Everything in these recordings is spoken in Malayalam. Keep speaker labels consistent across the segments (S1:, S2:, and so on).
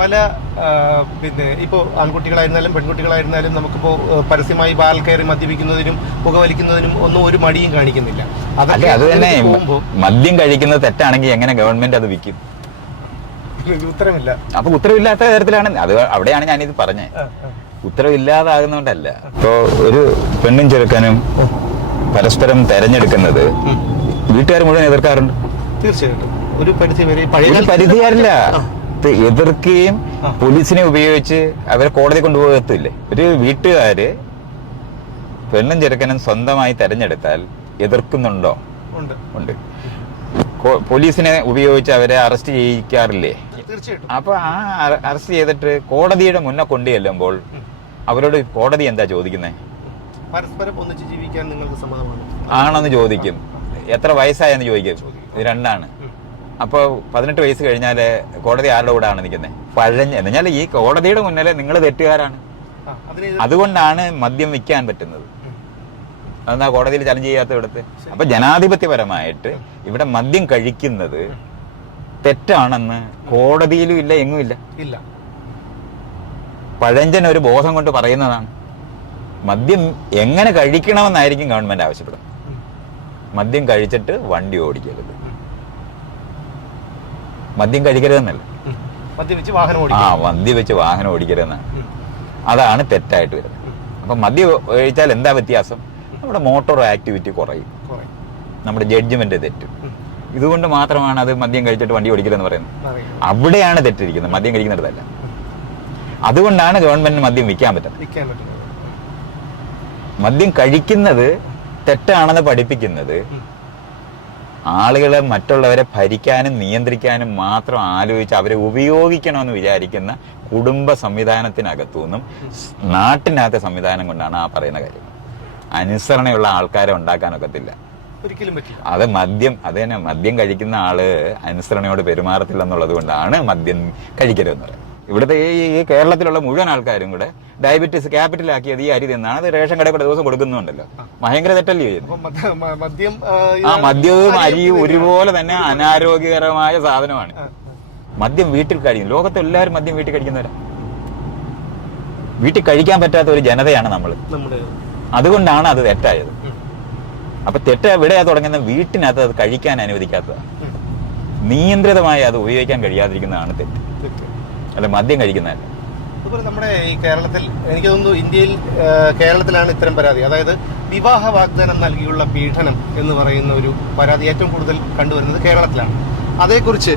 S1: പല പിന്നെ ഇപ്പോൾ ആൺകുട്ടികളായിരുന്നാലും പെൺകുട്ടികളായിരുന്നാലും നമുക്കിപ്പോൾ പരസ്യമായി ബാൽ കയറി മദ്യപിക്കുന്നതിനും പുകവലിക്കുന്നതിനും ഒന്നും ഒരു മടിയും കാണിക്കുന്നില്ല.
S2: അല്ലെ അത് തന്നെ മദ്യം കഴിക്കുന്നത് തെറ്റാണെങ്കിൽ എങ്ങനെ ഗവൺമെന്റ് അത് വിൽക്കും?
S1: ഉത്തരമില്ല.
S2: അപ്പൊ ഉത്തരവില്ലാത്ത തരത്തിലാണ് അത് അവിടെയാണ് ഞാനിത് പറഞ്ഞത്. ഉത്തരവില്ലാതാകുന്നോണ്ടല്ല. ഇപ്പോ ഒരു പെണ്ണും ചെറുക്കനും പരസ്പരം തെരഞ്ഞെടുക്കുന്നത് വീട്ടുകാർ മുഴുവൻ എതിർക്കാറുണ്ട്.
S1: തീർച്ചയായിട്ടും. ഒരു പരിധി വരെ
S2: ഒരു ഇത് എതിർക്കുകയും പോലീസിനെ ഉപയോഗിച്ച് അവരെ കോടതി കൊണ്ടുപോകത്തില്ലേ ഒരു വീട്ടുകാര് പെണ്ണും ചെറുക്കനും സ്വന്തമായി തെരഞ്ഞെടുത്താൽ എതിർക്കുന്നുണ്ടോ?
S1: ഉണ്ട്.
S2: പോലീസിനെ ഉപയോഗിച്ച് അവരെ അറസ്റ്റ് ചെയ്യിക്കാറില്ലേ? അപ്പൊ ആ അറസ്റ്റ് ചെയ്തിട്ട് കോടതിയുടെ മുന്നേ കൊണ്ടു ചെല്ലുമ്പോൾ അവരോട് കോടതി എന്താ ചോദിക്കുന്നത്
S1: പരസ്പരം ഒന്നിച്ച് ജീവിക്കാൻ നിങ്ങൾക്ക് സമ്മതമാണ്?
S2: ആണെന്ന് ചോദിക്കും. എത്ര വയസ്സായെന്ന് ചോദിക്കും. ഇത് രണ്ടാണ്. അപ്പൊ പതിനെട്ട് വയസ്സ് കഴിഞ്ഞാൽ കോടതി ആരുടെ കൂടെ ആണ് നിൽക്കുന്നത് പഴഞ്ഞ എന്നാൽ ഈ കോടതിയുടെ മുന്നിൽ നിങ്ങൾ തെറ്റുകാരാണ്. അതുകൊണ്ടാണ് മദ്യം വിൽക്കാൻ പറ്റുന്നത്. അതെന്നാ കോടതിയിൽ ചലഞ്ച് ചെയ്യാത്ത ഇവിടുത്തെ? അപ്പൊ ജനാധിപത്യപരമായിട്ട് ഇവിടെ മദ്യം കഴിക്കുന്നത് തെറ്റാണെന്ന് കോടതിയിലും ഇല്ല എങ്ങും ഇല്ല.
S1: ഇല്ല.
S2: പഴഞ്ചൻ ഒരു ബോധം കൊണ്ട് പറയുന്നതാണ്. മദ്യം എങ്ങനെ കഴിക്കണമെന്നായിരിക്കും ഗവൺമെന്റ് ആവശ്യപ്പെടുന്നത്. മദ്യം കഴിച്ചിട്ട് വണ്ടി ഓടിക്കരുത്. മദ്യം കഴിക്കരുതെന്നല്ല. ആ മദ്യം വെച്ച് വാഹനം ഓടിക്കരുതെന്നാണ്
S1: ഉം.
S2: അതാണ് തെറ്റായിട്ട് വരുന്നത്. അപ്പൊ മദ്യം കഴിച്ചാൽ എന്താ വ്യത്യാസം? നമ്മുടെ മോട്ടോർ ആക്ടിവിറ്റി കുറയും.
S1: കുറേ.
S2: നമ്മുടെ ജഡ്ജ്മെന്റ് തെറ്റും. ഇതുകൊണ്ട് മാത്രമാണ് അത് മദ്യം കഴിച്ചിട്ട് വണ്ടി ഓടിക്കരുതെന്ന് പറയുന്നത്. അവിടെയാണ് തെറ്റിരിക്കുന്നത്. മദ്യം കഴിക്കുന്നിടത്തല്ല അതുകൊണ്ടാണ് ഗവൺമെന്റിന് മദ്യം വിൽക്കാൻ പറ്റുന്നത്. മദ്യം കഴിക്കുന്നത് തെറ്റാണെന്ന് പഠിപ്പിക്കുന്നത്. ആളുകളെ മറ്റുള്ളവരെ ഭരിക്കാനും നിയന്ത്രിക്കാനും മാത്രം ആലോചിച്ച് അവരെ ഉപയോഗിക്കണമെന്ന് വിചാരിക്കുന്ന കുടുംബ സംവിധാനത്തിനകത്തുനിന്നും നാട്ടിനകത്തെ സംവിധാനം കൊണ്ടാണ് ആ പറയുന്ന കാര്യം. അനുസരണയുള്ള ആൾക്കാരെ ഉണ്ടാക്കാനൊക്കത്തില്ല
S1: ഒരിക്കലും പറ്റില്ല.
S2: അത് മദ്യം അത് തന്നെ മദ്യം കഴിക്കുന്ന ആൾ അനുസരണയോട് പെരുമാറത്തില്ല എന്നുള്ളത് കൊണ്ടാണ് മദ്യം കഴിക്കരുതെന്ന് പറയുന്നത്. ഇവിടുത്തെ ഈ ഈ കേരളത്തിലുള്ള മുഴുവൻ ആൾക്കാരും കൂടെ ഡയബറ്റീസ് ക്യാപിറ്റലാക്കിയത് ഈ അരി തിന്നാണ്. അത് റേഷൻ കടയിൽ കൂടെ ദിവസം കൊടുക്കുന്നുണ്ടല്ലോ. ഭയങ്കര തെറ്റല്ലേ ചെയ്യുന്നത്
S1: ആ,
S2: മദ്യവും അരിയും ഒരുപോലെ തന്നെ അനാരോഗ്യകരമായ സാധനമാണ്. മദ്യം വീട്ടിൽ കഴിക്കും. ലോകത്തെ എല്ലാവരും മദ്യം വീട്ടിൽ കഴിക്കുന്നവരാ. വീട്ടിൽ കഴിക്കാൻ പറ്റാത്ത ഒരു ജനതയാണ് നമ്മൾ അതുകൊണ്ടാണ് അത് തെറ്റായത്. അപ്പൊ തെറ്റ് എവിടെയാ തുടങ്ങുന്ന? വീട്ടിനകത്ത് അത് കഴിക്കാൻ അനുവദിക്കാത്തതാണ്. നിയന്ത്രിതമായി അത് ഉപയോഗിക്കാൻ കഴിയാതിരിക്കുന്നതാണ് തെറ്റ്. അല്ല മദ്യം കഴിക്കുന്നതല്ല
S1: അതുപോലെ നമ്മുടെ ഈ കേരളത്തിൽ എനിക്ക് തോന്നുന്നു ഇന്ത്യയിൽ കേരളത്തിലാണ് ഇത്തരം പരാതി. അതായത് വിവാഹ വാഗ്ദാനം നൽകിയുള്ള പീഡനം എന്ന് പറയുന്ന ഒരു പരാതി ഏറ്റവും കൂടുതൽ കണ്ടുവരുന്നത് കേരളത്തിലാണ്. അതേക്കുറിച്ച്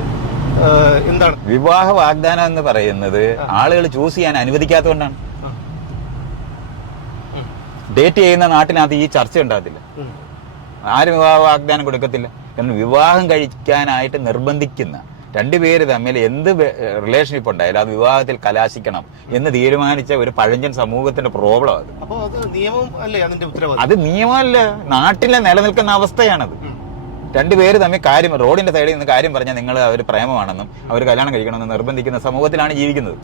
S1: എന്താണ്?
S2: വിവാഹ വാഗ്ദാനം എന്ന് പറയുന്നത് ആളുകൾ ചൂസ് ചെയ്യാൻ അനുവദിക്കാത്തതുകൊണ്ടാണ്.
S1: കൊണ്ടാണ്
S2: ഡേറ്റ് ചെയ്യുന്ന നാട്ടിനകത്ത് ഈ ചർച്ച ഉണ്ടാകത്തില്ല. ആരും വിവാഹ വാഗ്ദാനം കൊടുക്കത്തില്ല. കാരണം വിവാഹം കഴിക്കാനായിട്ട് നിർബന്ധിക്കുന്ന രണ്ടുപേര് തമ്മിൽ എന്ത് റിലേഷൻഷിപ്പ് ഉണ്ടായാലും അത് വിവാഹത്തിൽ കലാശിക്കണം എന്ന് തീരുമാനിച്ച ഒരു പഴഞ്ചൻ സമൂഹത്തിന്റെ പ്രോബ്ലം അത്.
S1: അത്
S2: നിയമമല്ല നാട്ടിലെ നിലനിൽക്കുന്ന അവസ്ഥയാണത്. രണ്ടുപേര് തമ്മിൽ കാര്യം റോഡിന്റെ സൈഡിൽ നിന്ന് കാര്യം പറഞ്ഞാൽ നിങ്ങൾ അവർ പ്രേമമാണെന്നും അവർ കല്യാണം കഴിക്കണമെന്നും നിർബന്ധിക്കുന്ന സമൂഹത്തിലാണ് ജീവിക്കുന്നത്.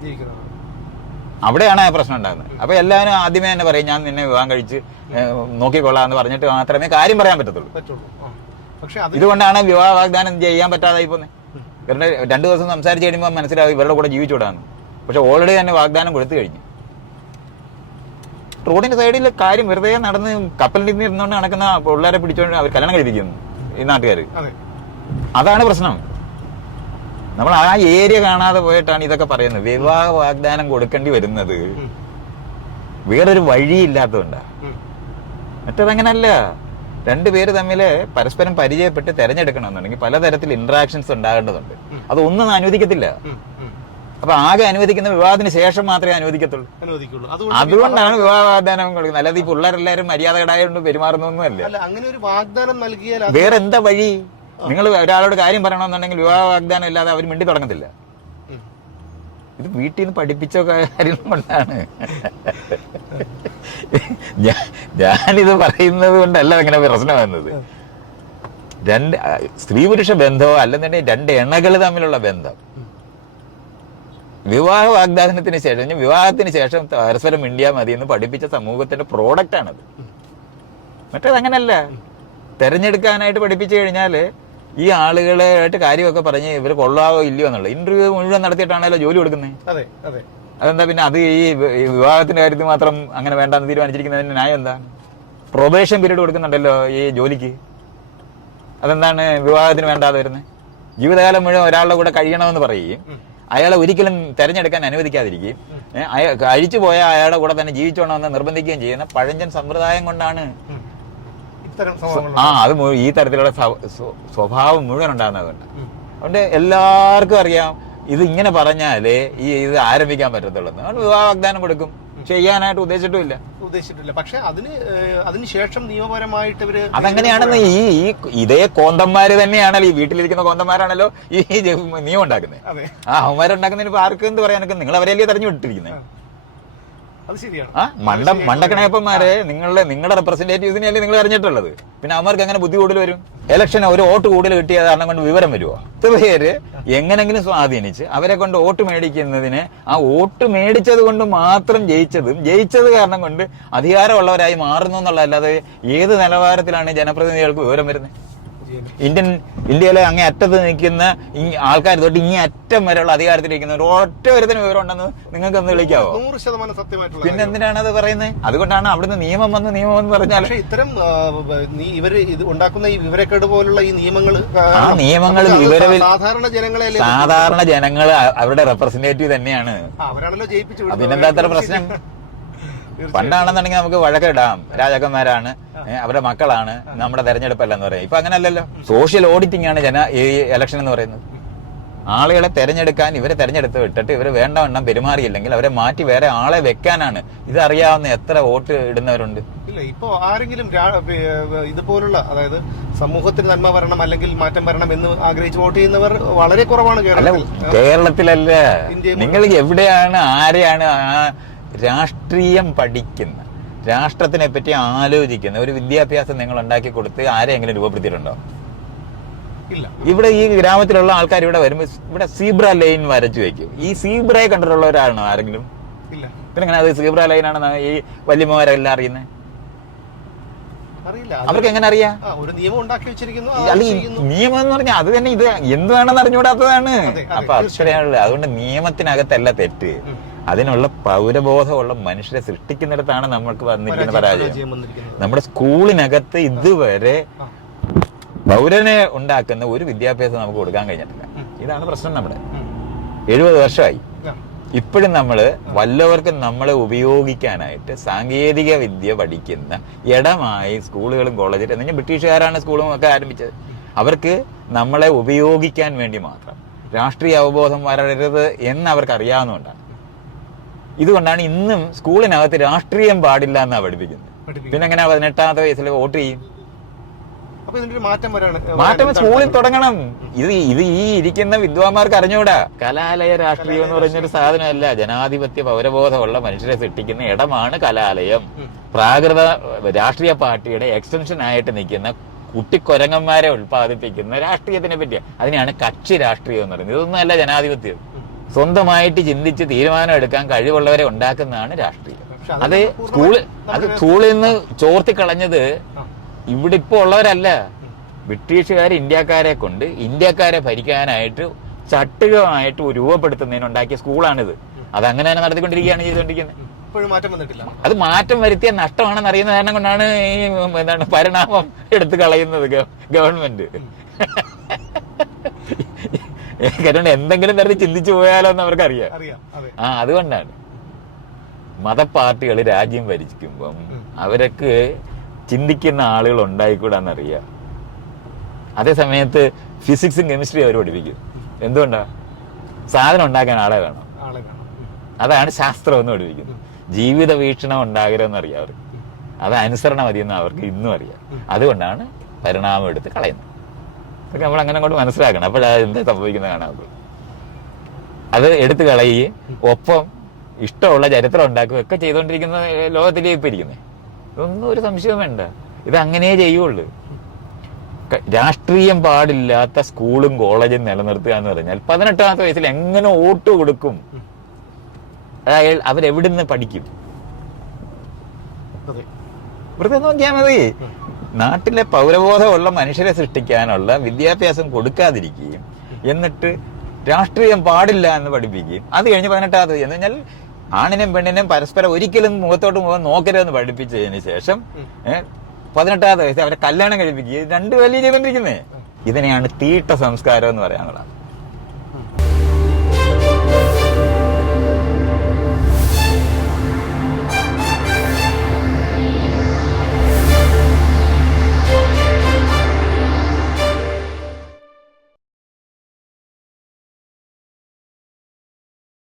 S2: അവിടെയാണ് ആ പ്രശ്നം ഉണ്ടാകുന്നത്. അപ്പൊ എല്ലാവരും ആദ്യമേ തന്നെ പറയും ഞാൻ നിന്നെ വിവാഹം കഴിച്ച് നോക്കിക്കൊള്ളാന്ന് നോക്കിക്കൊള്ളാം എന്ന് പറഞ്ഞിട്ട് മാത്രമേ കാര്യം പറയാൻ പറ്റത്തുള്ളൂ. ഇതുകൊണ്ടാണ് വിവാഹ വാഗ്ദാനം ചെയ്യാൻ പറ്റാതായി പോകുന്നത്. കാരണം രണ്ട് ദിവസം സംസാരിച്ച് കഴിയുമ്പോൾ മനസ്സിലാവും ഇവരുടെ കൂടെ ജീവിച്ചുവിടാന്ന് പക്ഷെ ഓൾറെഡി തന്നെ വാഗ്ദാനം കൊടുത്തു കഴിഞ്ഞു. റോഡിന്റെ സൈഡിൽ കാര്യം വെറുതെ നടന്ന് കപ്പലിൽ നിന്ന് ഇരുന്നുകൊണ്ട് നടക്കുന്ന പിള്ളേരെ പിടിച്ചോണ്ട് അവർ കല്യാണം കഴിപ്പിക്കുന്നു ഈ നാട്ടുകാർ
S1: അതെ.
S2: അതാണ് പ്രശ്നം. നമ്മൾ ആ ഏരിയ കാണാതെ പോയിട്ടാണ് ഇതൊക്കെ പറയുന്നത്. വിവാഹ വാഗ്ദാനം കൊടുക്കേണ്ടി വരുന്നത്. വേറൊരു വഴിയില്ലാത്തതുകൊണ്ടാ.
S1: ഉം.
S2: മറ്റതങ്ങനല്ല. രണ്ടുപേര് തമ്മിൽ പരസ്പരം പരിചയപ്പെട്ട് തെരഞ്ഞെടുക്കണമെന്നുണ്ടെങ്കിൽ പലതരത്തിൽ ഇന്ററാക്ഷൻസ് ഉണ്ടാകേണ്ടതുണ്ട്. അതൊന്നും അനുവദിക്കത്തില്ല. അപ്പൊ ആകെ അനുവദിക്കുന്ന വിവാഹത്തിന് ശേഷം മാത്രമേ അനുവദിക്കത്തുള്ളൂ. അതുകൊണ്ടാണ് വിവാഹ വാഗ്ദാനം കൊടുക്കുന്നത്. അല്ലാതെ ഈ പിള്ളേരെല്ലാവരും മര്യാദകടായോണ്ട് പെരുമാറുന്നൊന്നുമല്ല
S1: അല്ല. അങ്ങനെ ഒരു വാഗ്ദാനം നൽകിയാൽ
S2: വേറെ എന്താ വഴി? നിങ്ങൾ ഒരാളോട് കാര്യം പറയണമെന്നുണ്ടെങ്കിൽ വിവാഹ വാഗ്ദാനം ഇല്ലാതെ അവർ മിണ്ടി തുടങ്ങത്തില്ല. ഇത് വീട്ടിൽ നിന്ന് പഠിപ്പിച്ച കാര്യം കൊണ്ടാണ്. ഞാനിത് പറയുന്നത് കൊണ്ടല്ല അങ്ങനെ പ്രശ്നം വന്നത്. രണ്ട് സ്ത്രീ പുരുഷ ബന്ധമോ അല്ലെന്നുണ്ടെങ്കിൽ രണ്ട് എണ്ണകൾ തമ്മിലുള്ള ബന്ധം. വിവാഹ വാഗ്ദാനത്തിന് ശേഷം വിവാഹത്തിന് ശേഷം പരസ്പരം മിണ്ടിയാൽ മതി എന്ന് പഠിപ്പിച്ച സമൂഹത്തിന്റെ പ്രോഡക്റ്റ് ആണത്. മറ്റേത് അങ്ങനല്ല തെരഞ്ഞെടുക്കാനായിട്ട് പഠിപ്പിച്ചു കഴിഞ്ഞാൽ ഈ ആളുകളായിട്ട് കാര്യമൊക്കെ പറഞ്ഞ് ഇവർ കൊള്ളാവോ ഇല്ലയോ എന്നുള്ളത്. ഇന്റർവ്യൂ മുഴുവൻ നടത്തിയിട്ടാണല്ലോ ജോലി കൊടുക്കുന്നത്.
S1: അതെ അതെ.
S2: അതെന്താ പിന്നെ അത് ഈ വിവാഹത്തിന്റെ കാര്യത്തിൽ മാത്രം അങ്ങനെ വേണ്ടെന്ന് തീരുമാനിച്ചിരിക്കുന്നതിന് ന്യായം എന്താ പ്രൊബേഷൻ പീരീഡ് കൊടുക്കുന്നുണ്ടല്ലോ ഈ ജോലിക്ക്. അതെന്താണ് വിവാഹത്തിന് വേണ്ടാതെ വരുന്നത്? ജീവിതകാലം മുഴുവൻ ഒരാളുടെ കൂടെ കഴിയണമെന്ന് പറയുകയും അയാളെ ഒരിക്കലും തെരഞ്ഞെടുക്കാൻ അനുവദിക്കാതിരിക്കുകയും അഴിച്ചു കഴിച്ചു പോയ അയാളുടെ കൂടെ തന്നെ ജീവിച്ചോണമെന്ന് നിർബന്ധിക്കുകയും ചെയ്യുന്ന പഴഞ്ചൻ സമ്പ്രദായം കൊണ്ടാണ് ആ അത് ഈ തരത്തിലുള്ള സ്വ- സ്വ- സ്വഭാവം മുഴുവൻ ഉണ്ടാകുന്നതുകൊണ്ട്. അതുകൊണ്ട് എല്ലാവർക്കും അറിയാം ഇത് ഇങ്ങനെ പറഞ്ഞാലേ ഈ ഇത് ആരംഭിക്കാൻ പറ്റത്തുള്ളൂ. അതുകൊണ്ട് വിവാഹ വാഗ്ദാനം കൊടുക്കും ചെയ്യാനായിട്ട് ഉദ്ദേശിച്ചിട്ടില്ല
S1: ഉദ്ദേശിച്ചിട്ടില്ല. പക്ഷെ അതിന് അതിനുശേഷം ശേഷം നിയമപരമായിട്ട് ഇവർ
S2: അതങ്ങനെയാണെന്ന് ഈ ഈ ഇതേ കോന്തന്മാര് തന്നെയാണല്ലോ ഈ വീട്ടിലിരിക്കുന്ന കോന്തന്മാരാണല്ലോ ഈ നിയമം ഉണ്ടാക്കുന്നത്. ആ അവന്മാരുണ്ടാക്കുന്നതിന് ഇപ്പൊ ആർക്കും എന്ത് പറയാനൊക്കെ? നിങ്ങൾ അവരെയല്ലേ തെരഞ്ഞു വിട്ടിരിക്കുന്നത് മണ്ട മണ്ടക്കണയപ്പന്മാരെ നിങ്ങളുടെ നിങ്ങളുടെ റെപ്രസെന്റേറ്റീവ്സിനെയല്ലേ നിങ്ങൾ അറിഞ്ഞിട്ടുള്ളത്. പിന്നെ അവർക്ക് എങ്ങനെ ബുദ്ധി കൂടുതൽ വരും. ഇലക്ഷൻ ഒരു വോട്ട് കൂടുതൽ കിട്ടിയത് കാരണം കൊണ്ട് വിവരം വരുമോ പേര് എങ്ങനെങ്കിലും സ്വാധീനിച്ച് അവരെ കൊണ്ട് വോട്ട് മേടിക്കുന്നതിന് ആ വോട്ട് മേടിച്ചത് കൊണ്ട് മാത്രം ജയിച്ചതും ജയിച്ചത് കാരണം കൊണ്ട് അധികാരമുള്ളവരായി മാറുന്നു എന്നുള്ളതല്ലാതെ ഏത് നിലവാരത്തിലാണ് ജനപ്രതിനിധികൾക്ക് വിവരം വരുന്നത്? ഇന്ത്യൻ ഇന്ത്യയിലെ അങ്ങേ അറ്റത്ത് നിൽക്കുന്ന ഈ ആൾക്കാർ തൊട്ട് ഇങ്ങേ അറ്റം വരെയുള്ള അധികാരത്തിലിരിക്കുന്ന ഒരു ഒറ്റ ഒരുത്തിന് വിവരം ഉണ്ടെന്ന് നിങ്ങൾക്ക് ഒന്ന് വിളിക്കാവോ?
S1: നൂറ് ശതമാനം സത്യമായിട്ടുള്ള
S2: പിന്നെ എന്തിനാണ് അത് പറയുന്നത്? അതുകൊണ്ടാണ് അവിടുന്ന് നിയമം വന്ന് നിയമം എന്ന് പറഞ്ഞാൽ
S1: പക്ഷെ ഇത്തരം നീ- ഇവർ ഇത് ഉണ്ടാക്കുന്ന ഈ വിവരക്കേട് പോലുള്ള ഈ നിയമങ്ങൾ
S2: ആ നിയമങ്ങൾ
S1: സാധാരണ ജനങ്ങളെ
S2: സാധാരണ ജനങ്ങൾ അവരുടെ റെപ്രസെന്റേറ്റീവ് തന്നെയാണ്.
S1: അവരാണല്ലോ ജയിപ്പിച്ചു
S2: പിന്നെന്താ പ്രശ്നം? പണ്ടാണെന്നുണ്ടെങ്കിൽ നമുക്ക് വഴക്കിടാം. രാജാക്കന്മാരാണ് അവരുടെ മക്കളാണ് നമ്മുടെ തെരഞ്ഞെടുപ്പല്ല എന്ന് പറയാം. ഇപ്പൊ അങ്ങനെയല്ലല്ലോ സോഷ്യൽ ഓഡിറ്റിംഗ് ആണ് ജന ഈ ഇലക്ഷൻ എന്ന് പറയുന്നത്. ആളുകളെ തെരഞ്ഞെടുക്കാൻ ഇവരെ തെരഞ്ഞെടുത്ത് വിട്ടിട്ട് ഇവർ വേണ്ടവണ്ണം പെരുമാറിയില്ലെങ്കിൽ അവരെ മാറ്റി വേറെ ആളെ വെക്കാനാണ്. ഇതറിയാവുന്ന എത്ര വോട്ട് ഇടുന്നവരുണ്ട്.
S1: ഇല്ല ഇപ്പോ ആരെങ്കിലും ഇതുപോലുള്ള അതായത് സമൂഹത്തിന് നന്മ വരണം അല്ലെങ്കിൽ മാറ്റം വരണം എന്ന് ആഗ്രഹിച്ച് വോട്ട് ചെയ്യുന്നവർ വളരെ കുറവാണ്
S2: കേരളത്തിലല്ലേ
S1: കേരളത്തിൽ.
S2: കേരളത്തിലല്ല. നിങ്ങൾ എവിടെയാണ് ആരെയാണ് രാഷ്ട്രീയം പഠിക്കുന്ന രാഷ്ട്രത്തിനെ പറ്റി ആലോചിക്കുന്ന ഒരു വിദ്യാഭ്യാസം നിങ്ങൾ ഉണ്ടാക്കി കൊടുത്ത് ആരെയെങ്കിലും രൂപപ്പെടുത്തിയിട്ടുണ്ടോ? ഇവിടെ ഈ ഗ്രാമത്തിലുള്ള ആൾക്കാർ ഇവിടെ വരുമ്പോൾ ഇവിടെ സീബ്ര ലൈൻ വരച്ചു വെക്കും. ഈ സീബ്രയെ കണ്ടിട്ടുള്ളവരാണോ ആരെങ്കിലും? പിന്നെ എങ്ങനെ അത് സീബ്ര ലൈൻ ആണെന്ന് ഈ വല്യമ്മമാരെല്ലാം അറിയുന്നത് അവർക്ക് എങ്ങനെ അറിയാം?
S1: ഒരു നിയമം
S2: എന്ന് പറഞ്ഞാൽ അത് തന്നെ ഇത് എന്താണെന്ന് അറിഞ്ഞുകൂടാത്തതാണ്. അപ്പൊ അക്ഷരയാണല്ലോ അതുകൊണ്ട് നിയമത്തിനകത്തല്ല തെറ്റ്. അതിനുള്ള പൗരബോധമുള്ള മനുഷ്യരെ സൃഷ്ടിക്കുന്നിടത്താണ് നമ്മൾക്ക് വന്നിരിക്കുന്ന
S1: പരാജയം
S2: നമ്മുടെ സ്കൂളിനകത്ത് ഇതുവരെ പൗരനെ ഉണ്ടാക്കുന്ന ഒരു വിദ്യാഭ്യാസം നമുക്ക് കൊടുക്കാൻ കഴിഞ്ഞിട്ടില്ല. ഇതാണ് പ്രശ്നം നമ്മുടെ. എഴുപത് വർഷമായി. ഇപ്പോഴും നമ്മൾ വല്ലവർക്കും നമ്മളെ ഉപയോഗിക്കാനായിട്ട് സാങ്കേതിക വിദ്യ പഠിക്കുന്ന ഇടമായി സ്കൂളുകളും കോളേജിലും എന്നുവെച്ചാൽ ബ്രിട്ടീഷുകാരാണ് സ്കൂളും ഒക്കെ ആരംഭിച്ചത്. അവർക്ക് നമ്മളെ ഉപയോഗിക്കാൻ വേണ്ടി മാത്രം രാഷ്ട്രീയ അവബോധം വരരുത് എന്ന് അവർക്ക് അറിയാവുന്നതുകൊണ്ടാണ് ഇതുകൊണ്ടാണ് ഇന്നും സ്കൂളിനകത്ത് രാഷ്ട്രീയം പാടില്ല എന്നാണ് പഠിപ്പിക്കുന്നത്. പിന്നെ എങ്ങനെ പതിനെട്ടാമത്തെ വയസ്സിൽ വോട്ട് ചെയ്യും?
S1: മാറ്റം
S2: സ്കൂളിൽ തുടങ്ങണം. ഇത് ഇത് ഈ ഇരിക്കുന്ന വിദ്വാൻമാർക്ക് അറിഞ്ഞൂടാ കലാലയ രാഷ്ട്രീയം എന്ന് പറഞ്ഞൊരു സാധനമല്ല. ജനാധിപത്യ പൗരബോധമുള്ള മനുഷ്യരെ സൃഷ്ടിക്കുന്ന ഇടമാണ് കലാലയം. പ്രാകൃത രാഷ്ട്രീയ പാർട്ടിയുടെ എക്സ്റ്റൻഷൻ ആയിട്ട് നിൽക്കുന്ന കുട്ടിക്കൊരങ്ങന്മാരെ ഉൽപ്പാദിപ്പിക്കുന്ന രാഷ്ട്രീയത്തിനെ പറ്റിയാണ് അതിനെയാണ് കക്ഷി രാഷ്ട്രീയം എന്ന് പറയുന്നത്. ഇതൊന്നുമല്ല ജനാധിപത്യം. സ്വന്തമായിട്ട് ചിന്തിച്ച് തീരുമാനം എടുക്കാൻ കഴിവുള്ളവരെ ഉണ്ടാക്കുന്നതാണ് രാഷ്ട്രീയം. അത് സ്കൂളിൽ അത് സ്കൂളിൽ നിന്ന് ചോർത്തി കളഞ്ഞത്
S1: ആ.
S2: ഇവിടെ ഇപ്പൊ ഉള്ളവരല്ല. ബ്രിട്ടീഷുകാർ ഇന്ത്യക്കാരെ കൊണ്ട് ഇന്ത്യക്കാരെ ഭരിക്കാനായിട്ട് ചട്ടുകമായിട്ട് രൂപപ്പെടുത്തുന്നതിനുണ്ടാക്കിയ സ്കൂളാണിത്. അത് അങ്ങനെ തന്നെ നടത്തിക്കൊണ്ടിരിക്കുകയാണ് ചെയ്തുകൊണ്ടിരിക്കുന്നത്.
S1: ഇപ്പോഴും മാറ്റം വന്നിട്ടില്ല.
S2: അത് മാറ്റം വരുത്തിയ നഷ്ടമാണെന്ന് അറിയുന്ന കാരണം കൊണ്ടാണ് ഈ എന്താണ് പരിണാമം എടുത്തു കളയുന്നത് ഗവൺമെന്റ്. കാരണം എന്തെങ്കിലും തരത്തിൽ ചിന്തിച്ചു പോയാലോ എന്ന് അവർക്കറിയാം. ആ അതുകൊണ്ടാണ്. മതപാർട്ടികൾ രാജ്യം ഭരിക്കുമ്പം അവരൊക്കെ ചിന്തിക്കുന്ന ആളുകൾ ഉണ്ടായിക്കൂടാന്നറിയാം അതേ സമയത്ത് ഫിസിക്സും കെമിസ്ട്രിയും അവർ പഠിപ്പിക്കും. എന്തുകൊണ്ടാ? സാധനം ഉണ്ടാക്കാൻ ആളെ വേണം. അതാണ് ശാസ്ത്രം എന്ന് പഠിപ്പിക്കുന്നത്. ജീവിത വീക്ഷണം ഉണ്ടാകരുതെന്ന് അറിയാം അവർക്ക്. അത് അനുസരണ മതിയെന്ന് അവർക്ക് ഇന്നും അറിയാം. അതുകൊണ്ടാണ് പരിണാമം എടുത്ത് കളയുന്നത്. അതൊക്കെ നമ്മൾ അങ്ങനെ അങ്ങോട്ട് മനസ്സിലാക്കണം. അപ്പോഴാണ് എന്താ സംഭവിക്കുന്നത് കാണാൻ അത് എടുത്തു കളയുകയും ഒപ്പം ഇഷ്ടമുള്ള ചരിത്രം ഉണ്ടാക്കുകയും ഒക്കെ ചെയ്തുകൊണ്ടിരിക്കുന്ന ലോകത്തിലേ ഇപ്പം ഇരിക്കുന്നത് ഇതൊന്നും ഒരു സംശയവും വേണ്ട. ഇത് അങ്ങനെ ചെയ്യുള്ളൂ. രാഷ്ട്രീയം പാടില്ലാത്ത സ്കൂളും കോളേജും നിലനിർത്തുക എന്ന് പറഞ്ഞാൽ പതിനെട്ടാമത്തെ വയസ്സിൽ എങ്ങനെ വോട്ട് കൊടുക്കും? അതായത് അവരെവിടുന്ന് പഠിക്കും? വെറുതെ നോക്കിയാൽ മതി. നാട്ടിലെ പൗരബോധമുള്ള മനുഷ്യരെ സൃഷ്ടിക്കാനുള്ള വിദ്യാഭ്യാസം കൊടുക്കാതിരിക്കുകയും എന്നിട്ട് രാഷ്ട്രീയം പാടില്ല എന്ന് പഠിപ്പിക്കുകയും അത് കഴിഞ്ഞ് പതിനെട്ടാമത് എന്ന് പറഞ്ഞാൽ ആണിനും പെണ്ണിനും പരസ്പരം ഒരിക്കലും മുഖത്തോട്ട് മുഖം നോക്കരുതെന്ന് പഠിപ്പിച്ചതിന് ശേഷം പതിനെട്ടാമത് വയസ്സ് അവരെ കല്യാണം കഴിപ്പിക്കുക രണ്ടു വലിയ ചെയ്തുകൊണ്ടിരിക്കുന്നേ. ഇതിനെയാണ് തീട്ട സംസ്കാരം എന്ന് പറയാനുള്ളത്.